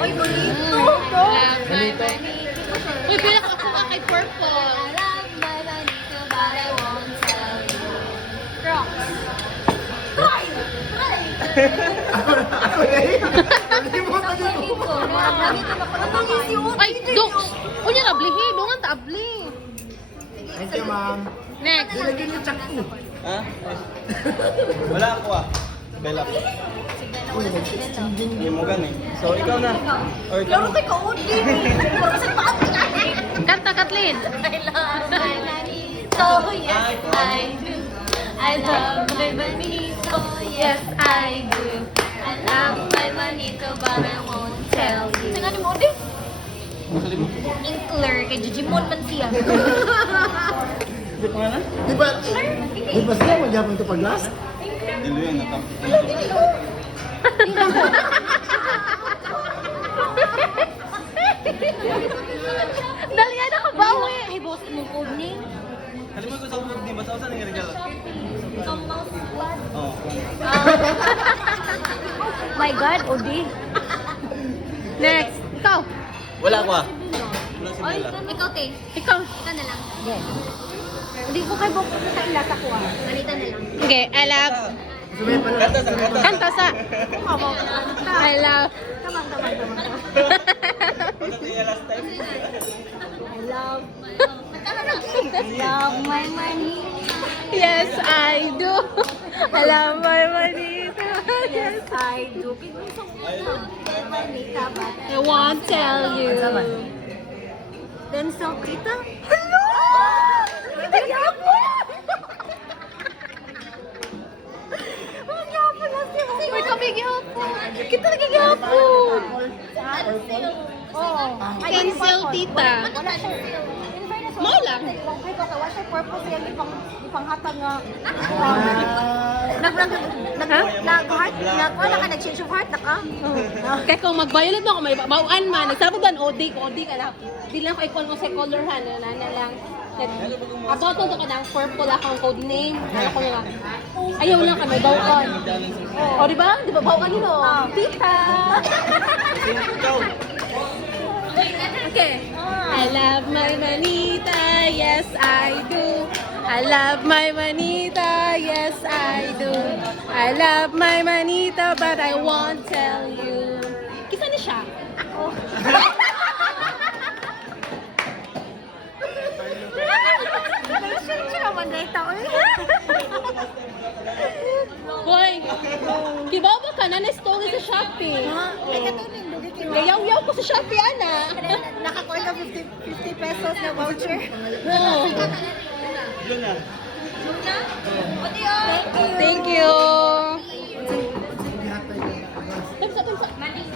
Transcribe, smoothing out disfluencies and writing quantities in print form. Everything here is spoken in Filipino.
Ay, bonito. Love my Bonito. manito. Uy, bilang ako ka kay Purple. I love my manito, but I won't tell you. Crocs. Try! Ako na yun. Nalimutan niyo. Ay, Dukes! Unya na, blihi. Dungan ta, abli. Thank you, ma'am. Next. Nilagyan niyo check ko. Ha? Wala ako ah. Bella. Hindi mo gani. So, ikaw na. Or ikaw. Laro kay Kaudi. Pero kasi paati na. Kanta, Kathleen. I love my manito, yes I do. I love my manito, yes I do. I love my manito, but I won't tell you. Saan mo di? Inkler, kay Jijimon man siya. Di pa nga na? Di ba sila magyapon ito pag last? Dilo yan. Natam. Dali yan ako bawi. Ay, boss, mong code name. Kalimutan ko sa food ni Basta saan yung regalo? Mouse blood. Oo. My God, Odi. Next. Ikaw. Wala ako ah. Wala si Oy, Bella. ikaw, te. Ikaw. Ikaw na lang. Hindi ko kayo bukod sa ilasa ko ah. Ganito na lang. Okay, I love. Sumay pala. Kanta sa kanta. Kanta sa. I love. Tamang. Kanta niya last time. I love my money. Yes, I do. I love my manito. Yes, I do. My money ka ba? I won't tell you. Then so, kita? Hello! Kaya po! Ang yapo na siya. Uy, kami gihapon. Kita lagi gihapon. Oo. Pencil, tita. Wala siyang feel. In fairness, Mo lang. Kay ko, what's your purpose yan? Ipanghatag nga. Wala ka nag-change of heart na ka? Kaya kung mag-violet mo ako, may mauan man. Nagsabot ba OD ko? OD ka lang. Di lang ko i-call mo sa color ha. Na lang. About to ka ng purple akong code name. Ano ko nga. Ayaw lang ka, may bawaan. O, di ba? Di ba bawaan yun o? Tita! Ikaw. Okay. I love my manita, yes I do. I love my manita, yes I do. I love my manita, but I won't tell you. Kisa ni siya? Ako. Sure naman na ito. Hoy! Kibaw ba ka na na-story sa Shopee? Ay, katunin. Dugi kayo. Gayaw-yaw ko sa Shopee, ana. Nakakuha ka 50 pesos na voucher. Oo. Dilo na. Thank you. Thank you.